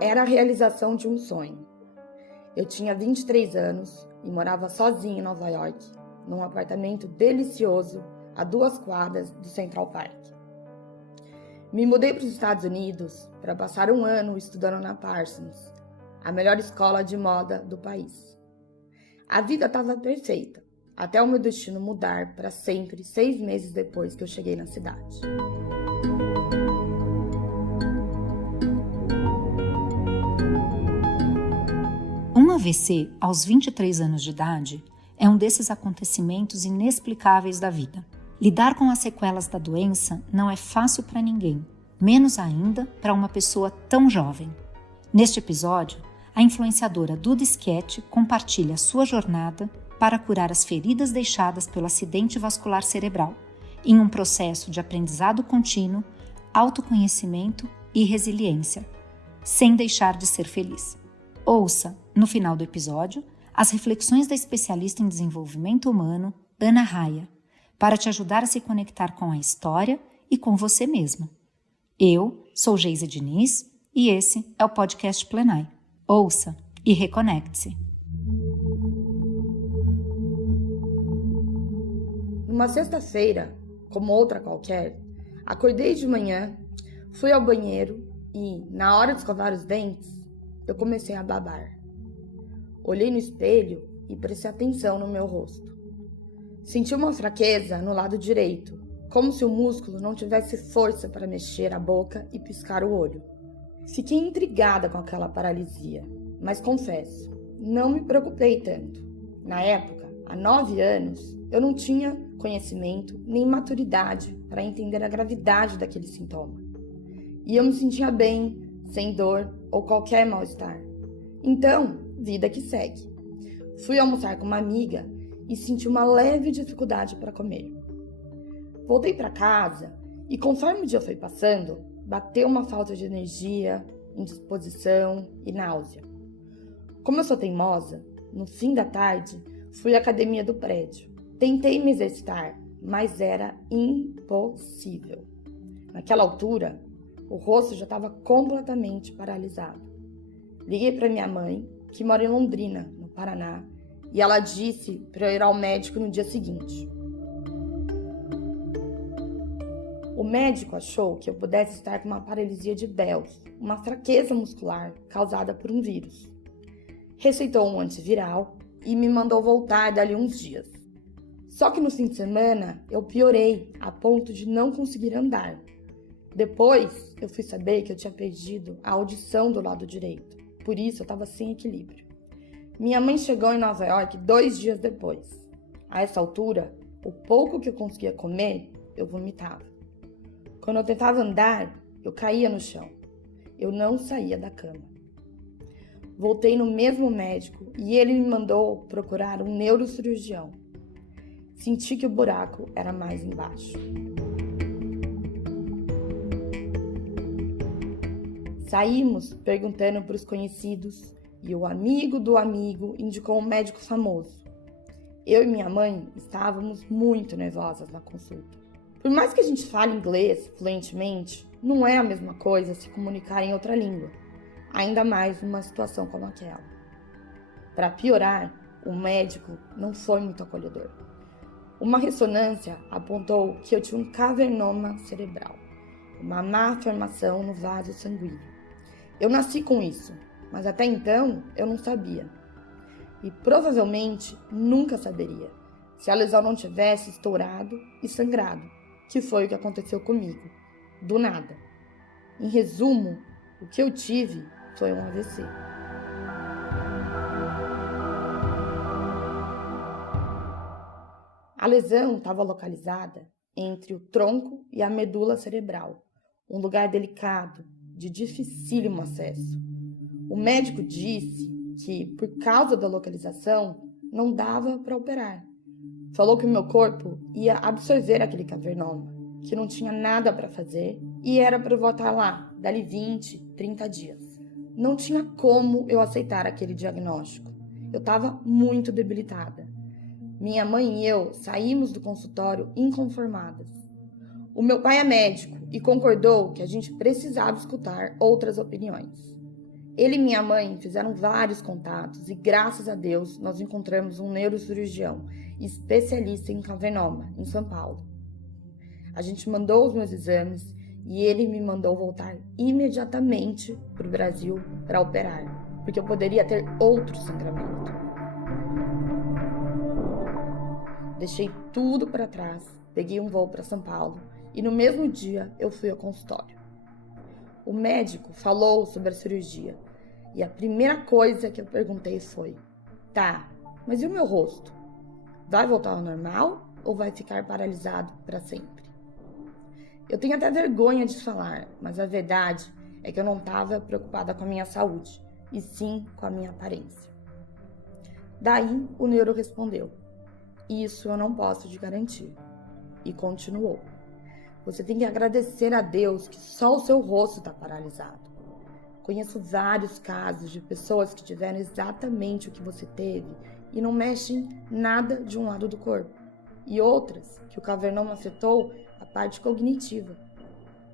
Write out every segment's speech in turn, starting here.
Era a realização de um sonho. Eu tinha 23 anos e morava sozinha em Nova York, num apartamento delicioso a 2 quadras do Central Park. Me mudei para os Estados Unidos para passar um ano estudando na Parsons, a melhor escola de moda do país. A vida estava perfeita, até o meu destino mudar para sempre 6 meses depois que eu cheguei na cidade. Um AVC aos 23 anos de idade é um desses acontecimentos inexplicáveis da vida. Lidar com as sequelas da doença não é fácil para ninguém, menos ainda para uma pessoa tão jovem. Neste episódio, a influenciadora Duda Schietti compartilha sua jornada para curar as feridas deixadas pelo acidente vascular cerebral, em um processo de aprendizado contínuo, autoconhecimento e resiliência, sem deixar de ser feliz. Ouça, no final do episódio, as reflexões da especialista em desenvolvimento humano, Ana Raia, para te ajudar a se conectar com a história e com você mesma. Eu sou Geise Diniz e esse é o podcast Plenai. Ouça e reconecte-se. Numa sexta-feira, como outra qualquer, acordei de manhã, fui ao banheiro e, na hora de escovar os dentes, eu comecei a babar. Olhei no espelho e prestei atenção no meu rosto. Senti uma fraqueza no lado direito, como se o músculo não tivesse força para mexer a boca e piscar o olho. Fiquei intrigada com aquela paralisia, mas confesso, não me preocupei tanto. Na época, há 9 anos, eu não tinha conhecimento nem maturidade para entender a gravidade daquele sintoma. E eu me sentia bem, sem dor ou qualquer mal-estar. Então, vida que segue. Fui almoçar com uma amiga e senti uma leve dificuldade para comer. Voltei para casa e, conforme o dia foi passando, bateu uma falta de energia, indisposição e náusea. Como eu sou teimosa, no fim da tarde, fui à academia do prédio. Tentei me exercitar, mas era impossível. Naquela altura, o rosto já estava completamente paralisado. Liguei para minha mãe, que mora em Londrina, no Paraná, e ela disse para eu ir ao médico no dia seguinte. O médico achou que eu pudesse estar com uma paralisia de Bell's, uma fraqueza muscular causada por um vírus. Receitou um antiviral e me mandou voltar dali uns dias. Só que no fim de semana eu piorei a ponto de não conseguir andar. Depois eu fui saber que eu tinha perdido a audição do lado direito, por isso eu estava sem equilíbrio. Minha mãe chegou em Nova York 2 dias depois. A essa altura, o pouco que eu conseguia comer, eu vomitava. Quando eu tentava andar, eu caía no chão. Eu não saía da cama. Voltei no mesmo médico e ele me mandou procurar um neurocirurgião. Senti que o buraco era mais embaixo. Saímos perguntando para os conhecidos e o amigo do amigo indicou um médico famoso. Eu e minha mãe estávamos muito nervosas na consulta. Por mais que a gente fale inglês fluentemente, não é a mesma coisa se comunicar em outra língua, ainda mais numa situação como aquela. Para piorar, o médico não foi muito acolhedor. Uma ressonância apontou que eu tinha um cavernoma cerebral, uma má formação no vaso sanguíneo. Eu nasci com isso, mas até então eu não sabia. E provavelmente nunca saberia, se a lesão não tivesse estourado e sangrado, que foi o que aconteceu comigo, do nada. Em resumo, o que eu tive foi um AVC. A lesão estava localizada entre o tronco e a medula cerebral, um lugar delicado, de dificílimo acesso. O médico disse que, por causa da localização, não dava para operar. Falou que o meu corpo ia absorver aquele cavernoma, que não tinha nada para fazer e era para eu voltar lá, dali 20, 30 dias. Não tinha como eu aceitar aquele diagnóstico. Eu estava muito debilitada. Minha mãe e eu saímos do consultório inconformadas. O meu pai é médico e concordou que a gente precisava escutar outras opiniões. Ele e minha mãe fizeram vários contatos e, graças a Deus, nós encontramos um neurocirurgião especialista em cavernoma, em São Paulo. A gente mandou os meus exames e ele me mandou voltar imediatamente para o Brasil para operar, porque eu poderia ter outro sangramento. Deixei tudo para trás, peguei um voo para São Paulo e no mesmo dia eu fui ao consultório. O médico falou sobre a cirurgia e a primeira coisa que eu perguntei foi: tá, mas e o meu rosto? Vai voltar ao normal ou vai ficar paralisado para sempre? Eu tenho até vergonha de falar, mas a verdade é que eu não estava preocupada com a minha saúde, e sim com a minha aparência. Daí o neuro respondeu: isso eu não posso te garantir. E continuou: você tem que agradecer a Deus que só o seu rosto está paralisado. Conheço vários casos de pessoas que tiveram exatamente o que você teve e não mexem nada de um lado do corpo. E outras que o cavernoma afetou a parte cognitiva.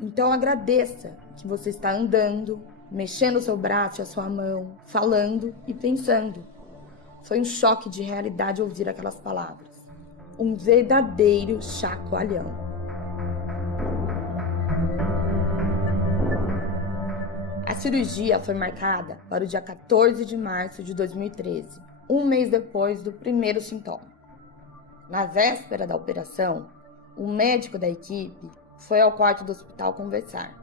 Então agradeça que você está andando, mexendo o seu braço e a sua mão, falando e pensando. Foi um choque de realidade ouvir aquelas palavras. Um verdadeiro chacoalhão. A cirurgia foi marcada para o dia 14 de março de 2013, um mês depois do primeiro sintoma. Na véspera da operação, o médico da equipe foi ao quarto do hospital conversar.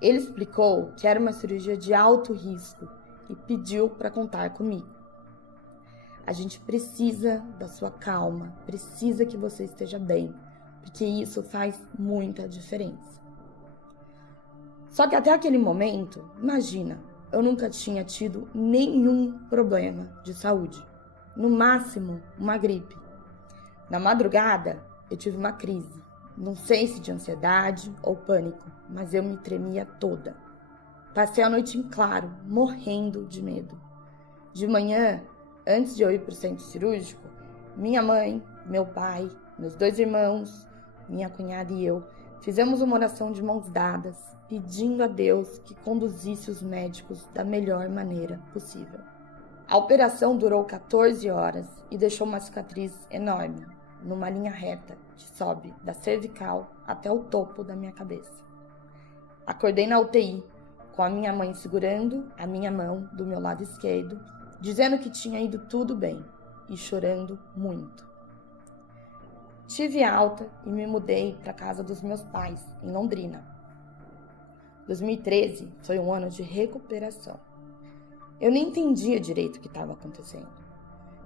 Ele explicou que era uma cirurgia de alto risco e pediu para contar comigo. A gente precisa da sua calma, precisa que você esteja bem, porque isso faz muita diferença. Só que até aquele momento, imagina, eu nunca tinha tido nenhum problema de saúde. No máximo, uma gripe. Na madrugada, eu tive uma crise. Não sei se de ansiedade ou pânico, mas eu me tremia toda. Passei a noite em claro, morrendo de medo. De manhã, antes de eu ir para o centro cirúrgico, minha mãe, meu pai, meus 2 irmãos, minha cunhada e eu fizemos uma oração de mãos dadas, pedindo a Deus que conduzisse os médicos da melhor maneira possível. A operação durou 14 horas e deixou uma cicatriz enorme, numa linha reta que sobe da cervical até o topo da minha cabeça. Acordei na UTI, com a minha mãe segurando a minha mão do meu lado esquerdo, dizendo que tinha ido tudo bem e chorando muito. Tive alta e me mudei para a casa dos meus pais, em Londrina. 2013 foi um ano de recuperação. Eu nem entendia direito o que estava acontecendo.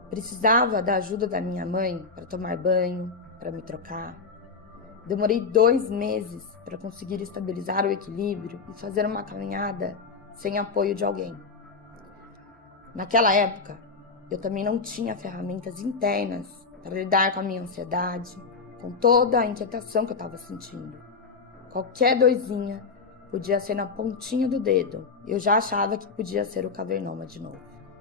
Precisava da ajuda da minha mãe para tomar banho, para me trocar. Demorei 2 meses para conseguir estabilizar o equilíbrio e fazer uma caminhada sem apoio de alguém. Naquela época, eu também não tinha ferramentas internas para lidar com a minha ansiedade, com toda a inquietação que eu estava sentindo. Qualquer dorzinha podia ser na pontinha do dedo. Eu já achava que podia ser o cavernoma de novo.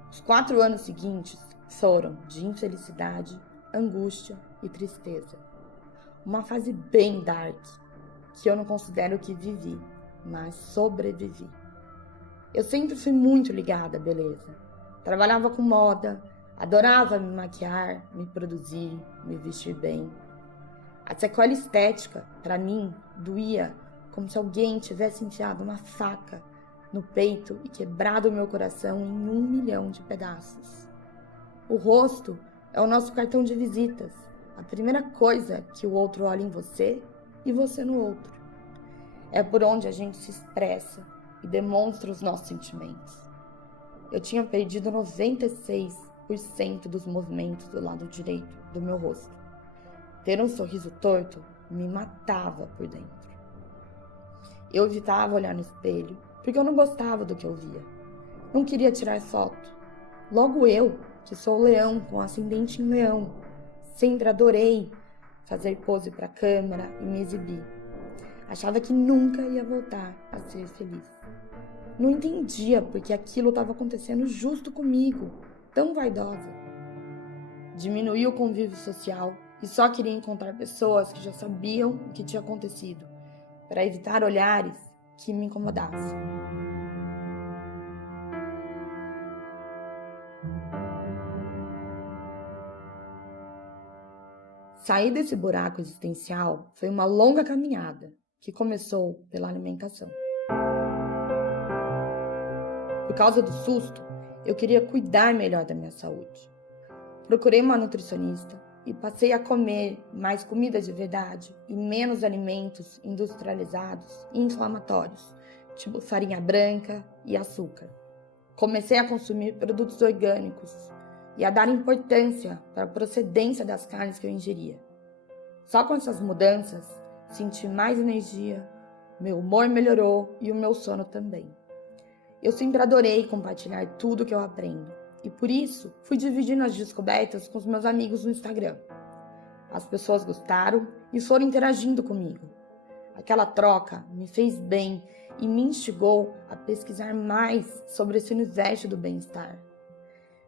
Os 4 anos seguintes foram de infelicidade, angústia e tristeza. Uma fase bem dark, que eu não considero que vivi, mas sobrevivi. Eu sempre fui muito ligada à beleza. Trabalhava com moda, adorava me maquiar, me produzir, me vestir bem. A sequela estética, para mim, doía como se alguém tivesse enfiado uma faca no peito e quebrado o meu coração em 1 milhão de pedaços. O rosto é o nosso cartão de visitas, a primeira coisa que o outro olha em você e você no outro. É por onde a gente se expressa e demonstra os nossos sentimentos. Eu tinha perdido 96% dos movimentos do lado direito do meu rosto. Ter um sorriso torto me matava por dentro. Eu evitava olhar no espelho, porque eu não gostava do que eu via. Não queria tirar foto. Logo eu, que sou leão com ascendente em leão, sempre adorei fazer pose para a câmera e me exibir. Achava que nunca ia voltar a ser feliz. Não entendia porque aquilo estava acontecendo justo comigo, tão vaidosa. diminuí o convívio social e só queria encontrar pessoas que já sabiam o que tinha acontecido, para evitar olhares que me incomodassem. Sair desse buraco existencial foi uma longa caminhada que começou pela alimentação. Por causa do susto, eu queria cuidar melhor da minha saúde. Procurei uma nutricionista e passei a comer mais comida de verdade e menos alimentos industrializados e inflamatórios, tipo farinha branca e açúcar. Comecei a consumir produtos orgânicos e a dar importância para a procedência das carnes que eu ingeria. Só com essas mudanças, senti mais energia, meu humor melhorou e o meu sono também. Eu sempre adorei compartilhar tudo que eu aprendo e por isso fui dividindo as descobertas com os meus amigos no Instagram. As pessoas gostaram e foram interagindo comigo. Aquela troca me fez bem e me instigou a pesquisar mais sobre esse universo do bem-estar.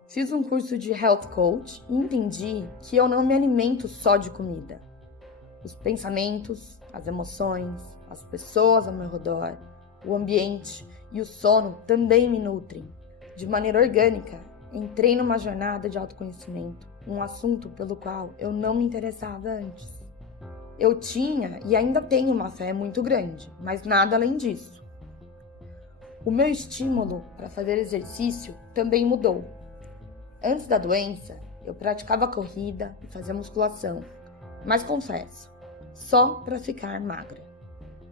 Fiz um curso de Health Coach e entendi que eu não me alimento só de comida. Os pensamentos, as emoções, as pessoas ao meu redor, o ambiente e o sono também me nutrem. De maneira orgânica, entrei numa jornada de autoconhecimento, um assunto pelo qual eu não me interessava antes. Eu tinha e ainda tenho uma fé muito grande, mas nada além disso. O meu estímulo para fazer exercício também mudou. Antes da doença, eu praticava corrida e fazia musculação, mas confesso, só para ficar magra.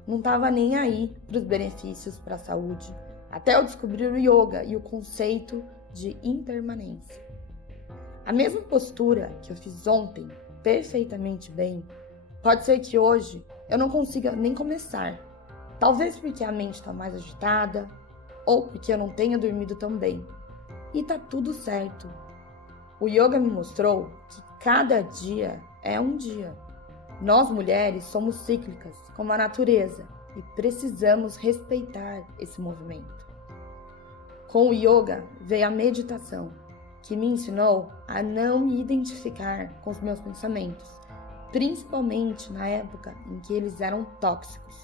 Não estava nem aí para os benefícios para a saúde, até eu descobrir o yoga e o conceito de impermanência. A mesma postura que eu fiz ontem perfeitamente bem, pode ser que hoje eu não consiga nem começar. Talvez porque a mente está mais agitada ou porque eu não tenha dormido tão bem. E tá tudo certo. O yoga me mostrou que cada dia é um dia. Nós mulheres somos cíclicas, como a natureza, e precisamos respeitar esse movimento. Com o yoga veio a meditação, que me ensinou a não me identificar com os meus pensamentos, principalmente na época em que eles eram tóxicos.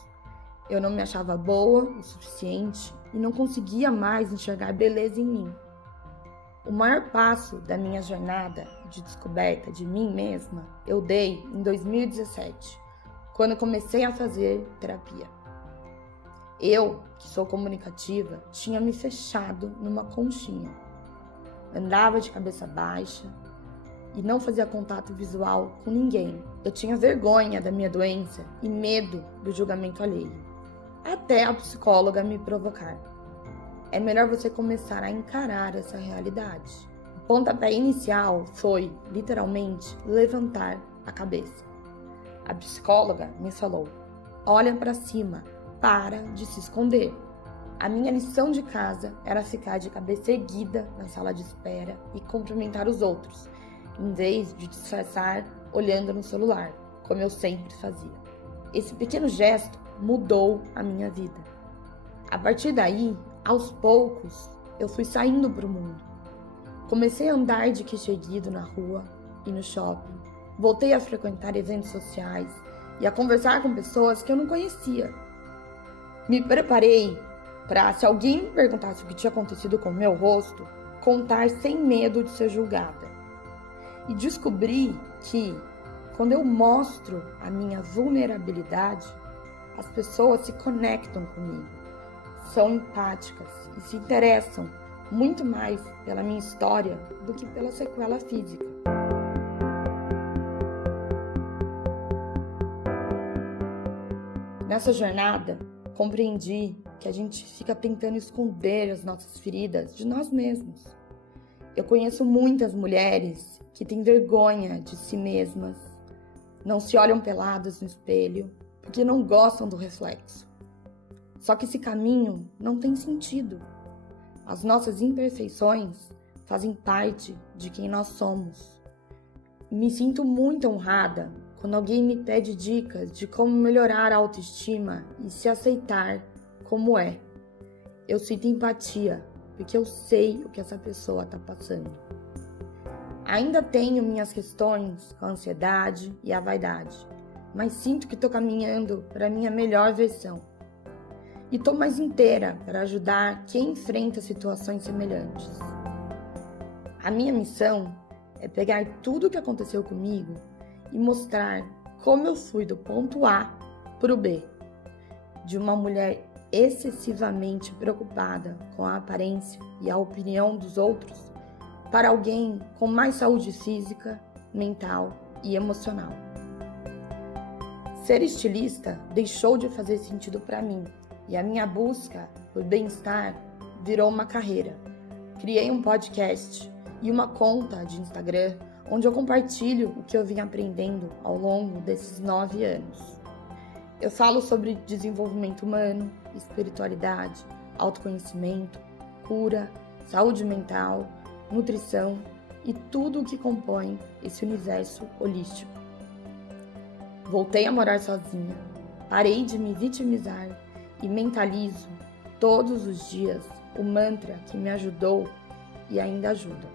Eu não me achava boa o suficiente e não conseguia mais enxergar beleza em mim. O maior passo da minha jornada de descoberta de mim mesma eu dei em 2017, quando comecei a fazer terapia. Eu, que sou comunicativa, tinha me fechado numa conchinha. Andava de cabeça baixa e não fazia contato visual com ninguém. Eu tinha vergonha da minha doença e medo do julgamento alheio. Até a psicóloga me provocar. É melhor você começar a encarar essa realidade. O pontapé inicial foi, literalmente, levantar a cabeça. A psicóloga me falou: olha para cima, para de se esconder. A minha lição de casa era ficar de cabeça erguida na sala de espera e cumprimentar os outros, em vez de disfarçar olhando no celular, como eu sempre fazia. Esse pequeno gesto mudou a minha vida. A partir daí, aos poucos, eu fui saindo para o mundo. Comecei a andar de queixo erguido na rua e no shopping. Voltei a frequentar eventos sociais e a conversar com pessoas que eu não conhecia. Me preparei para, se alguém me perguntasse o que tinha acontecido com o meu rosto, contar sem medo de ser julgada. E descobri que, quando eu mostro a minha vulnerabilidade, as pessoas se conectam comigo, são empáticas e se interessam muito mais pela minha história do que pela sequela física. Nessa jornada, compreendi que a gente fica tentando esconder as nossas feridas de nós mesmos. Eu conheço muitas mulheres que têm vergonha de si mesmas, não se olham peladas no espelho, porque não gostam do reflexo. Só que esse caminho não tem sentido. As nossas imperfeições fazem parte de quem nós somos. Me sinto muito honrada quando alguém me pede dicas de como melhorar a autoestima e se aceitar como é. Eu sinto empatia, porque eu sei o que essa pessoa está passando. Ainda tenho minhas questões com a ansiedade e a vaidade, mas sinto que estou caminhando para a minha melhor versão. E estou mais inteira para ajudar quem enfrenta situações semelhantes. A minha missão é pegar tudo o que aconteceu comigo e mostrar como eu fui do ponto A para o B, de uma mulher excessivamente preocupada com a aparência e a opinião dos outros, para alguém com mais saúde física, mental e emocional. Ser estilista deixou de fazer sentido para mim e a minha busca por bem-estar virou uma carreira. Criei um podcast e uma conta de Instagram onde eu compartilho o que eu vim aprendendo ao longo desses 9 anos. Eu falo sobre desenvolvimento humano, espiritualidade, autoconhecimento, cura, saúde mental, nutrição e tudo o que compõe esse universo holístico. Voltei a morar sozinha, parei de me vitimizar e mentalizo todos os dias o mantra que me ajudou e ainda ajuda.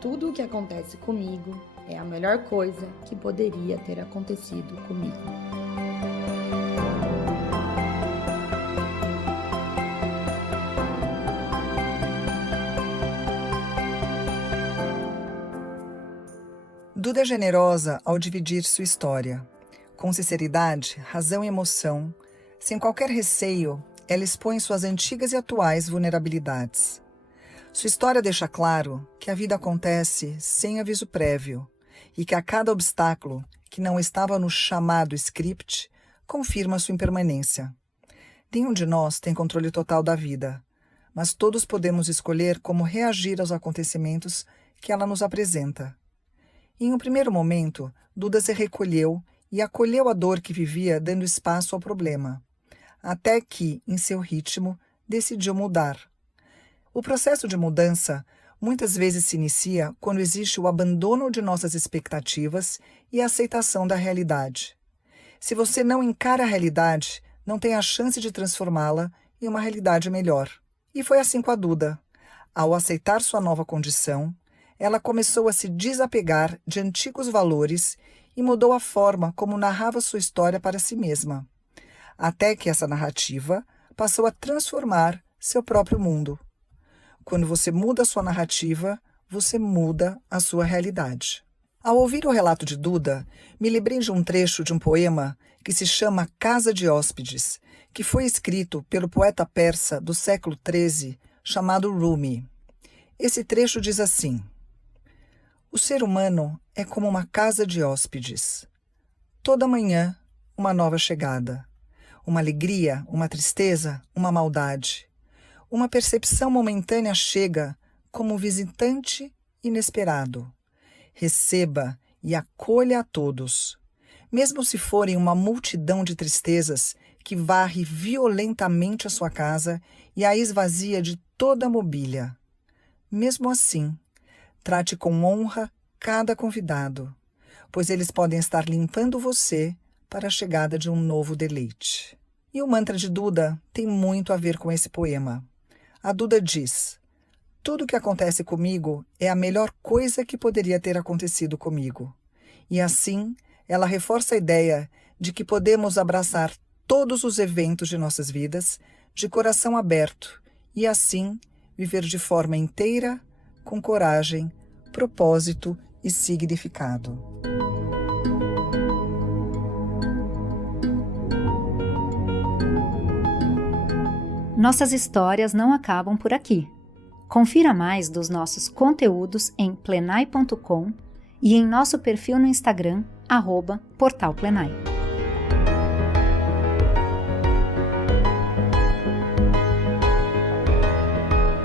Tudo o que acontece comigo é a melhor coisa que poderia ter acontecido comigo. Duda é generosa ao dividir sua história. Com sinceridade, razão e emoção, sem qualquer receio, ela expõe suas antigas e atuais vulnerabilidades. Sua história deixa claro que a vida acontece sem aviso prévio e que a cada obstáculo que não estava no chamado script confirma sua impermanência. Nenhum de nós tem controle total da vida, mas todos podemos escolher como reagir aos acontecimentos que ela nos apresenta. Em um primeiro momento, Duda se recolheu e acolheu a dor que vivia, dando espaço ao problema, até que, em seu ritmo, decidiu mudar. O processo de mudança muitas vezes se inicia quando existe o abandono de nossas expectativas e a aceitação da realidade. Se você não encara a realidade, não tem a chance de transformá-la em uma realidade melhor. E foi assim com a Duda. Ao aceitar sua nova condição, ela começou a se desapegar de antigos valores e mudou a forma como narrava sua história para si mesma, até que essa narrativa passou a transformar seu próprio mundo. Quando você muda a sua narrativa, você muda a sua realidade. Ao ouvir o relato de Duda, me lembrei de um trecho de um poema que se chama Casa de Hóspedes, que foi escrito pelo poeta persa do século XIII, chamado Rumi. Esse trecho diz assim: o ser humano é como uma casa de hóspedes. Toda manhã, uma nova chegada. Uma alegria, uma tristeza, uma maldade. Uma percepção momentânea chega como um visitante inesperado. Receba e acolha a todos, mesmo se forem uma multidão de tristezas que varre violentamente a sua casa e a esvazia de toda a mobília. Mesmo assim, trate com honra cada convidado, pois eles podem estar limpando você para a chegada de um novo deleite. E o mantra de Duda tem muito a ver com esse poema. A Duda diz: tudo o que acontece comigo é a melhor coisa que poderia ter acontecido comigo. E assim, ela reforça a ideia de que podemos abraçar todos os eventos de nossas vidas de coração aberto e assim viver de forma inteira, com coragem, propósito e significado. Nossas histórias não acabam por aqui. Confira mais dos nossos conteúdos em plenai.com e em nosso perfil no Instagram, @portalplenai.